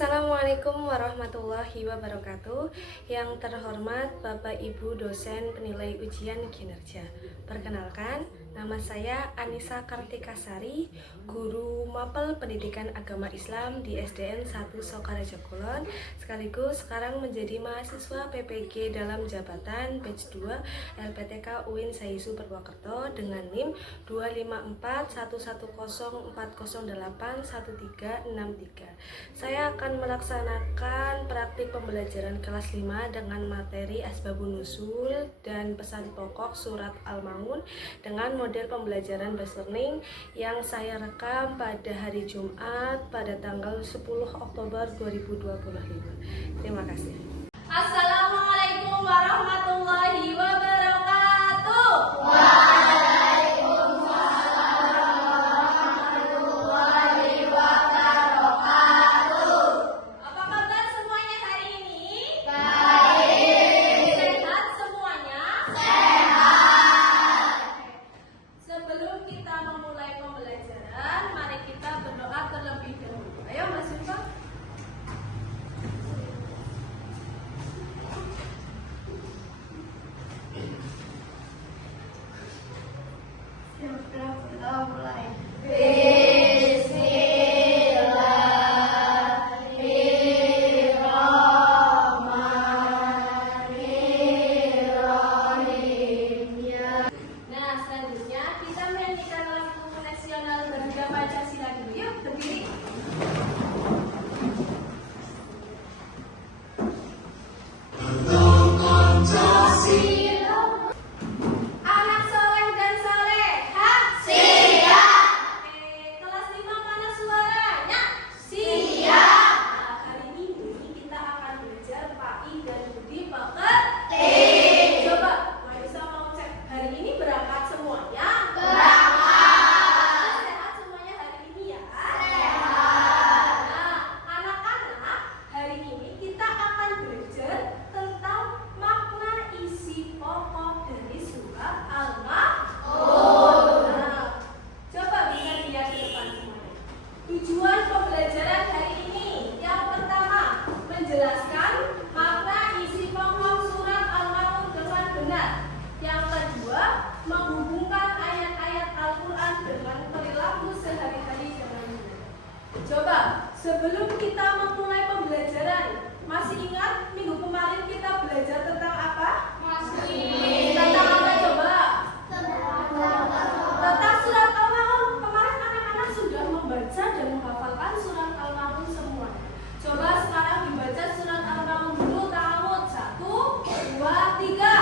Assalamualaikum warahmatullahi wabarakatuh. Yang terhormat Bapak Ibu dosen penilai ujian kinerja. Perkenalkan, nama saya Anissa Kartikasari, guru Mapel Pendidikan Agama Islam di SDN 1 Sokarejo Kulon, sekaligus sekarang menjadi mahasiswa PPG dalam jabatan batch 2 LPTK UIN Saizu Purwokerto dengan NIM 2541104081363. Saya akan melaksanakan praktik pembelajaran kelas 5 dengan materi Asbabun Nuzul dan pesan pokok surat Al-Maun dengan model pembelajaran based learning yang saya rekam pada hari Jumat pada tanggal 10 Oktober 2025. Terima kasih. Assalamualaikum warahmatullahi wabarakatuh. Sebelum kita memulai pembelajaran, masih ingat minggu kemarin kita belajar tentang apa? Masih. Tentang apa coba? Tentang surat Al-Maun. Kemarin anak-anak sudah membaca dan menghafalkan surat Al-Maun semua. Coba sekarang dibaca surat Al-Maun dulu. Ta'awud 1, 2, 3.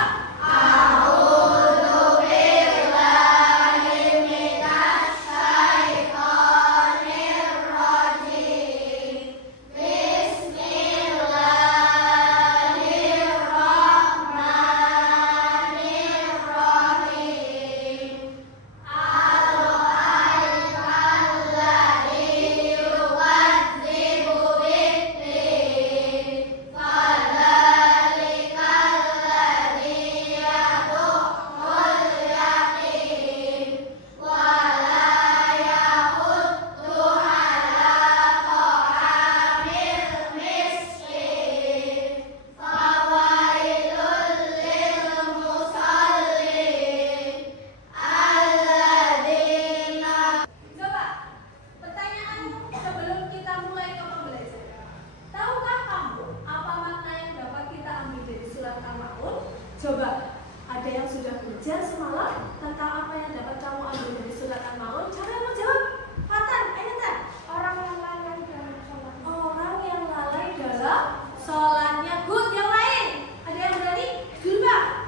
Coba, ada yang sudah belajar semalam tentang apa yang dapat kamu ambil dari surat Al-Maun? Siapa yang mau jawab? Fatan, ayo Tan. Orang yang lalai dalam sholat. Orang yang lalai dalam sholatnya. Good, yang lain. Ada yang berani? Juga.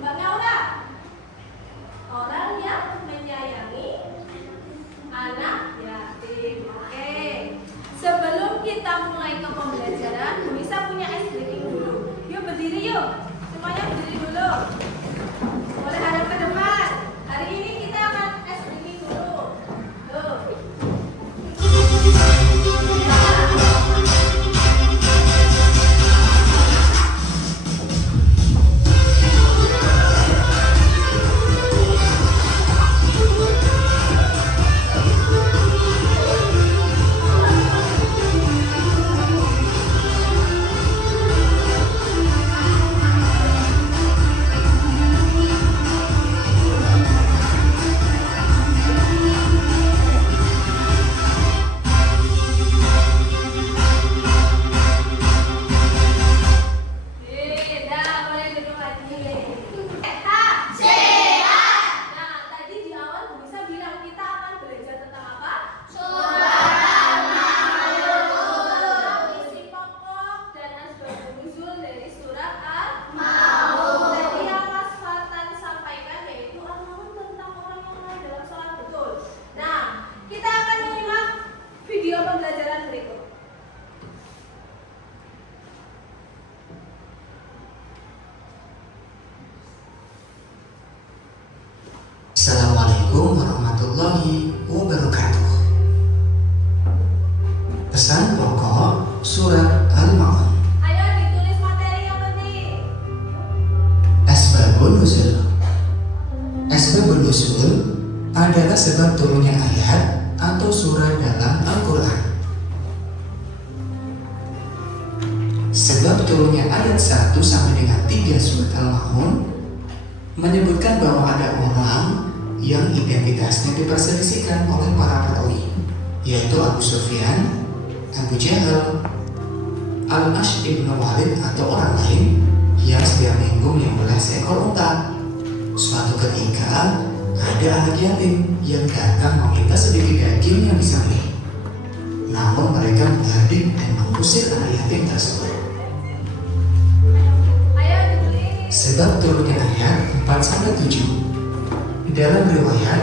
Mbak Melda. Orang yang menyayangi anak yatim. Oke. Sebelum kita mulai ke pembelajaran, bisa punya ice breaking dulu. Yuk berdiri yuk. Semuanya berdiri dulu. Boleh hadap ke depan. Hari ini kita akan ice breaking dulu. Tuh. turunnya ayat 1 sampai dengan 3 surat Al-Maun menyebutkan bahwa ada orang yang identitasnya diperselisihkan oleh para perawi, yaitu Abu Sufyan, Abu Jahal, Al-Ash ibn Walid atau orang lain yang setiap minggu menyembelih seekor unta. Suatu ketika ada anak yatim yang datang meminta sedikit daging yang disembelih. Namun mereka menghardik dan mengusir anak yatim tersebut. Sebab turunnya ayat 4-7. Dalam riwayat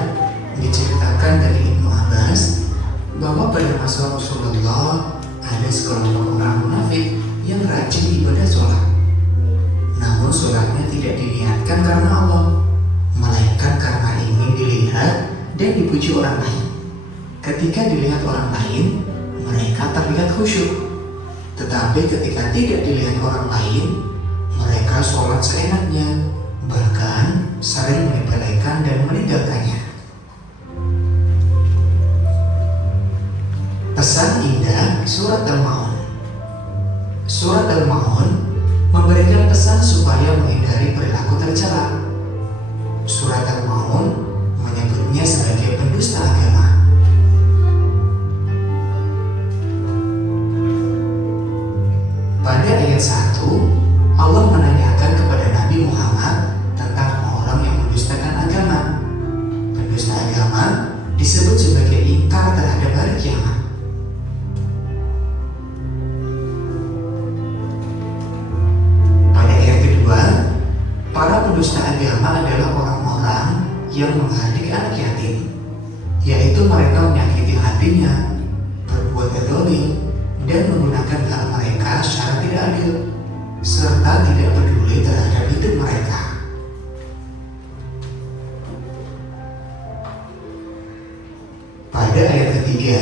diceritakan dari Ibnu Abbas bahwa pada masa Rasulullah ada sekelompok orang munafik yang rajin ibadah sholat. Namun sholatnya tidak diniatkan karena Allah, melainkan karena ingin dilihat dan dipuji orang lain. Ketika dilihat orang lain, mereka terlihat khusyuk. Tetapi ketika tidak dilihat orang lain, mereka sholat seenaknya, bahkan sering menyepelekan dan meninggalkannya. Pesan indah Surat Al-Maun. Surat Al-Maun memberikan pesan supaya menghindari perilaku tercela. Surat Al-Maun menyebutnya sebagai pendusta agama. Pada ayat 1, Allah menanyakan kepada Nabi Muhammad tentang orang yang mendustakan agama. Pendusta agama disebut sebagai ingkar terhadap hari kiamat. Pada ayat kedua, para pendusta agama adalah orang-orang yang menghardik anak yatim, yaitu mereka menyakiti hatinya, berbuat zalim, dan menggunakan hak mereka secara tidak adil, serta tidak peduli terhadap hidup mereka. Pada ayat ketiga,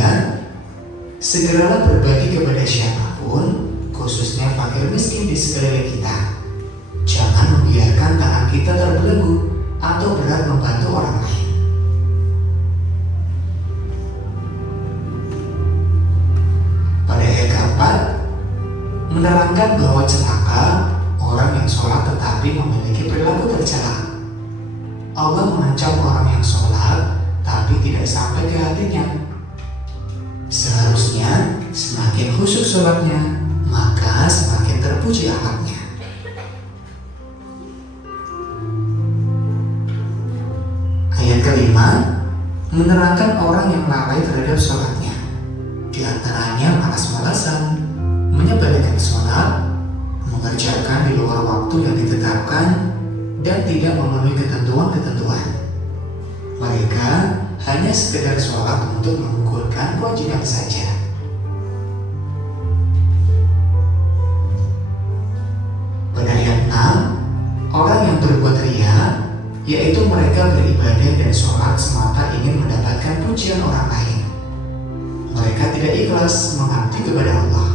segeralah berbagi kepada siapapun, khususnya fakir miskin di sekeliling kita. Jangan membiarkan tangan kita terbelenggu atau berat membantu orang lain. Pada ayat keempat, menerangkan bahwa celaka orang yang sholat tetapi memiliki perilaku tercela. Allah mengancam orang yang sholat tapi tidak sampai ke hatinya. Seharusnya semakin khusyuk sholatnya, maka semakin terpuji akhlaknya. Ayat kelima menerangkan orang yang lalai terhadap sholatnya. Di antaranya malas-malasan, menyepelekan sholat, mengerjakan di luar waktu yang ditetapkan, dan tidak memenuhi ketentuan-ketentuan. Mereka hanya sekedar sholat untuk menggugurkan kewajiban saja. Pada ayat 6, orang yang berbuat riya, yaitu mereka beribadah dan sholat semata ingin mendapatkan pujian orang lain. Mereka tidak ikhlas mengabdi kepada Allah.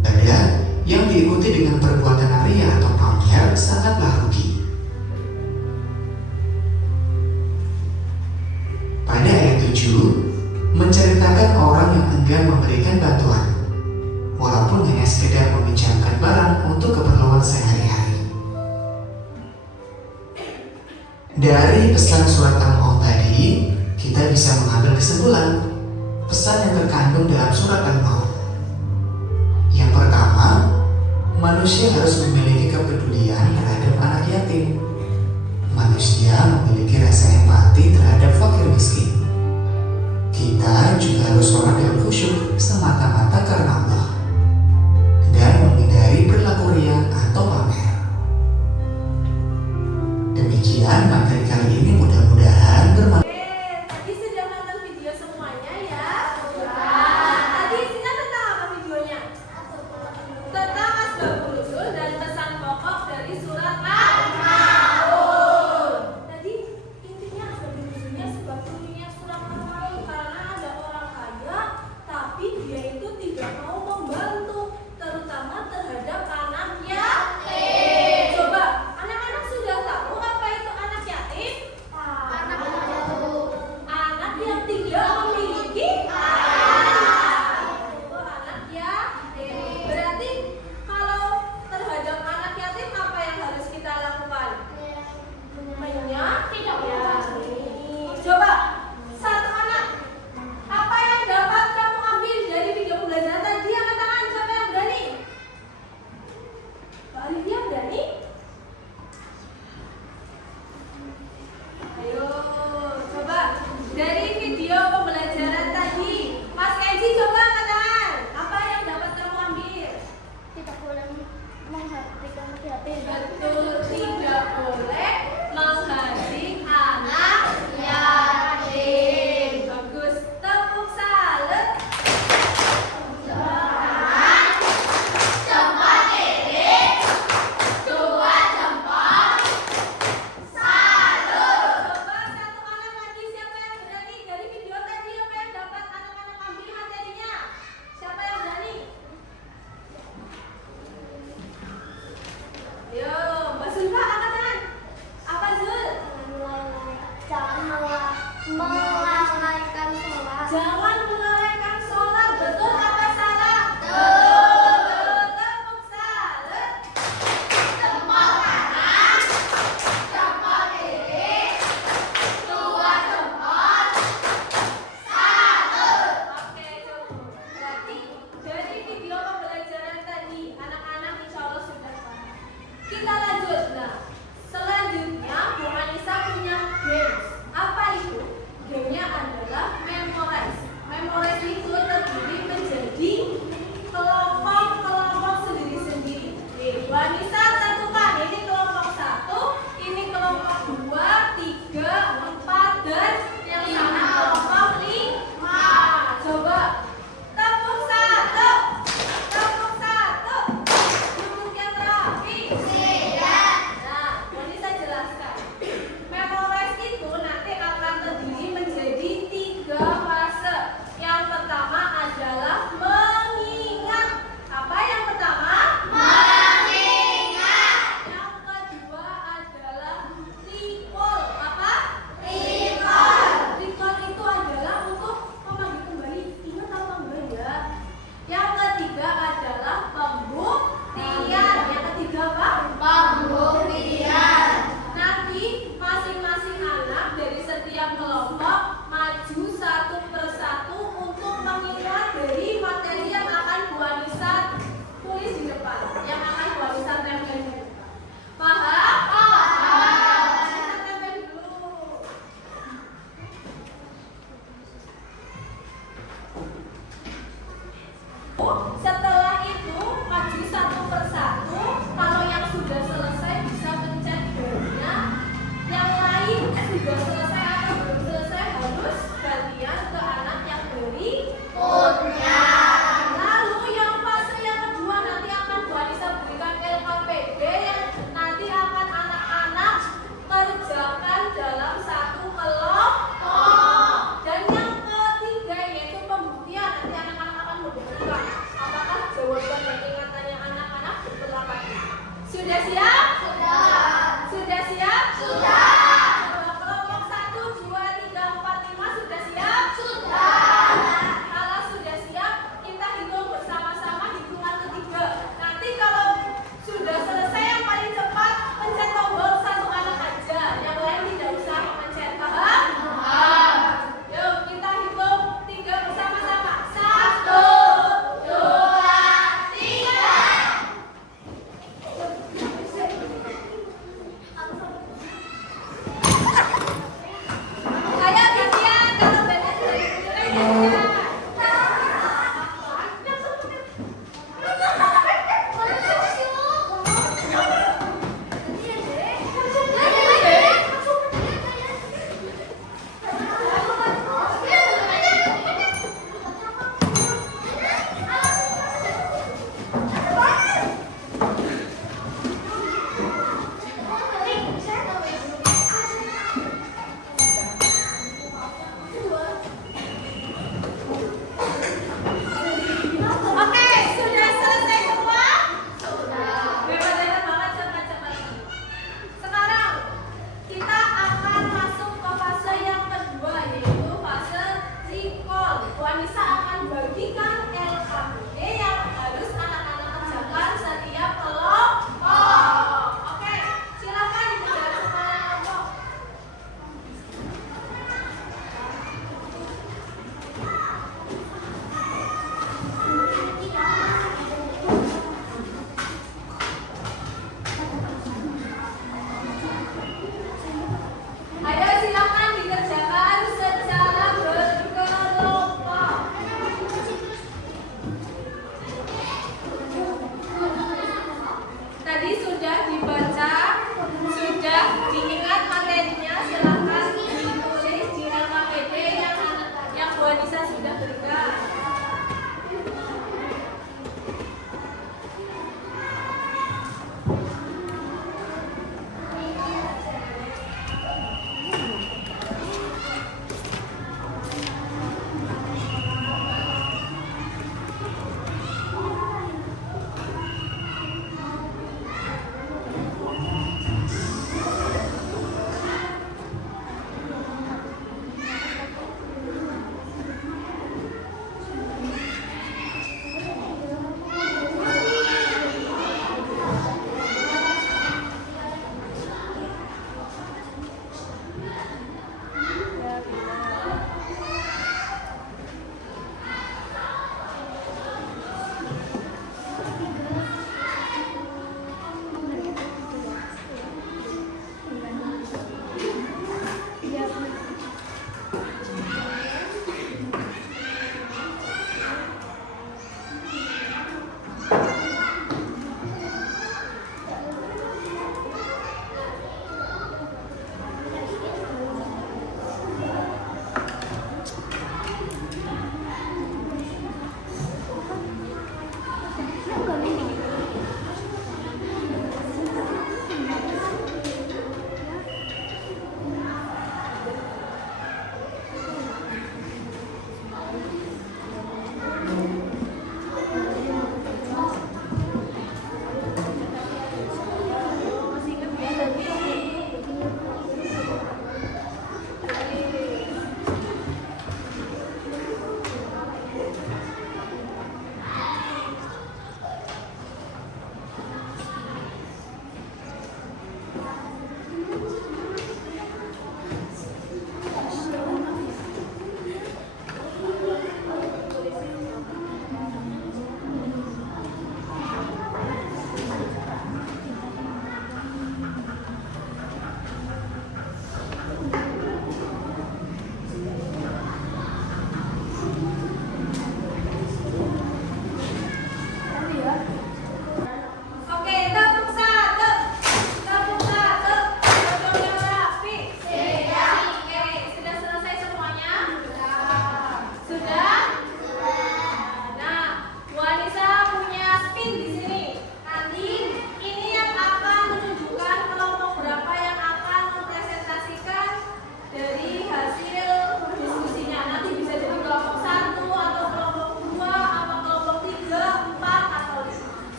Padahal yang diikuti dengan perbuatan riya atau pamer sangatlah rugi. Pada ayat 7 menceritakan orang yang enggan memberikan bantuan, walaupun hanya sekedar meminjamkan barang untuk keperluan sehari-hari. Dari pesan surat Al-Maun tadi, kita bisa mengambil kesimpulan pesan yang terkandung dalam surat Al-Maun. Yang pertama, manusia harus memiliki kepedulian terhadap anak yatim. Manusia memiliki rasa empati terhadap fakir miskin. Kita juga harus sholat dengan khusyuk semata-mata karena Allah dan menghindari perilaku riya atau pamer. Demikian materi kali ini, mudah-mudahan bermanfaat. Tadi sudah nonton video semuanya ya? Tadi isinya tentang apa videonya? Tentang asbabun nuzul dan pesan pokok dari surat Al-Maun. Tadi intinya asbabun nuzulnya sebab turunnya surat Al-Maun karena ada orang kaya tapi dia itu tidak mau Setelah itu maju satu persatu. Kalau yang sudah selesai bisa pencet belnya. Yang lain sudah selesai atau belum selesai harus gantian ke anak yang berikutnya. Lalu yang fase yang kedua nanti akan Bu Anissa berikan LKPD yang nanti akan anak-anak kerjakan dalam satu kelompok. Dan yang ketiga yaitu pembuktian. Nanti anak-anak akan membuktikan apakah jawaban dan ingatannya anak-anak berlapan. Sudah siap? Sudah siap? Kelompok 1, 2, 3, 4, 5 sudah siap? Kalau sudah siap, kita hitung bersama-sama hitungan ketiga. Nanti kalau sudah selesai yang paling cepat pencet tombol satu anak aja, yang lain tidak usah pencet. Paham? Yuk kita hitung 3 bersama-sama. 1, 2, 3. Ayo gantian kalau benar dari Oke, sudah selesai semua? Hebat banget, cepat. Sekarang kita akan masuk ke fase yang kedua yaitu fase recall. Bu Anissa akan bagikan LKPD yang harus anak-anak kerjakan setiap kelompok. Oke, silakan dikerjakan semua kelompok. Ayo silakan dikerjakan secara berkelompok.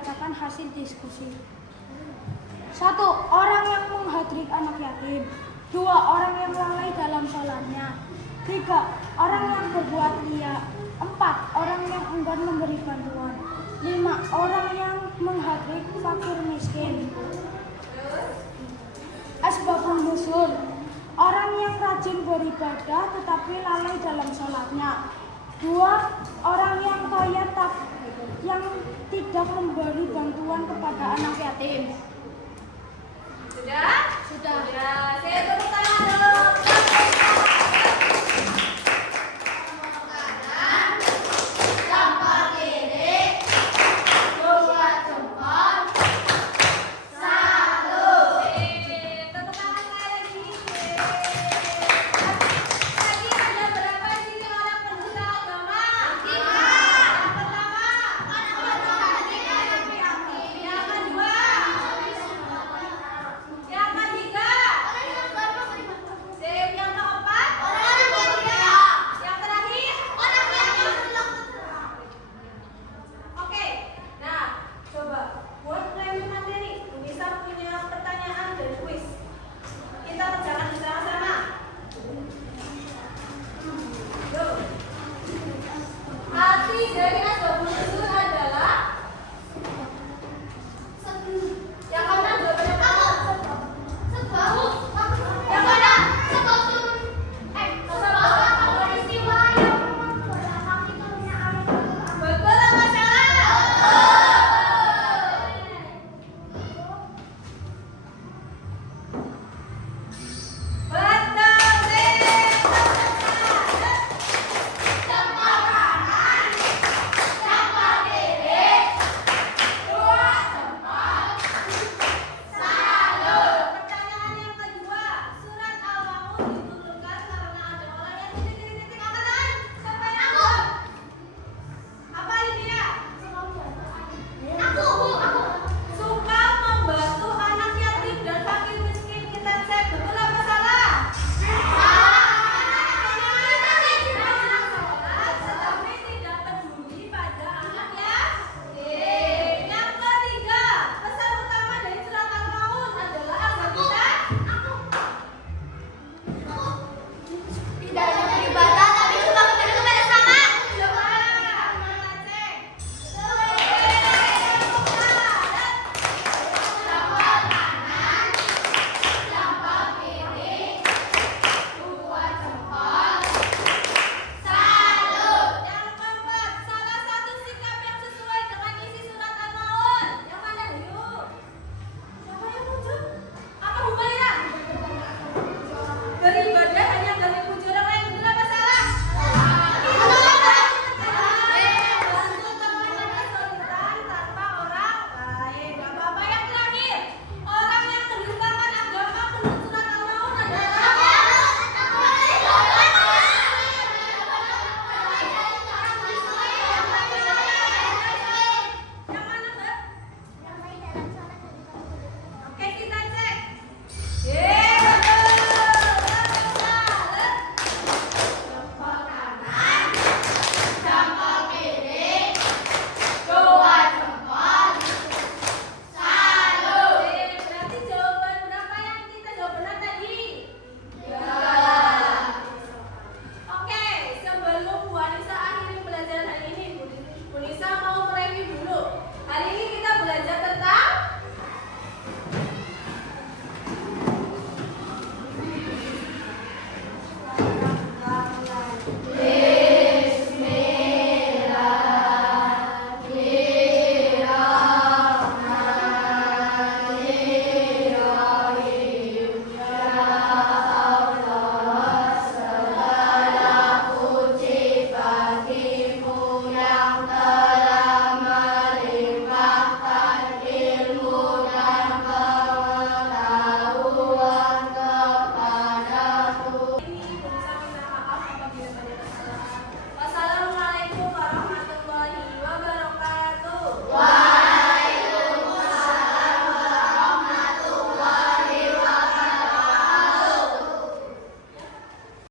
membacakan hasil diskusi. 1. Orang yang menghadiri anak yatim. 2. Orang yang lalai dalam sholatnya. 3. Orang yang berbuat riya. 4. Orang yang enggan memberi bantuan. 5. Orang yang menghadiri fakir miskin. Asbabun nuzul. Orang yang rajin beribadah tetapi lalai dalam sholatnya. 2. Orang yang kaya yang tidak memberi bantuan kepada anak yatim. Sudah? Sudah. Saya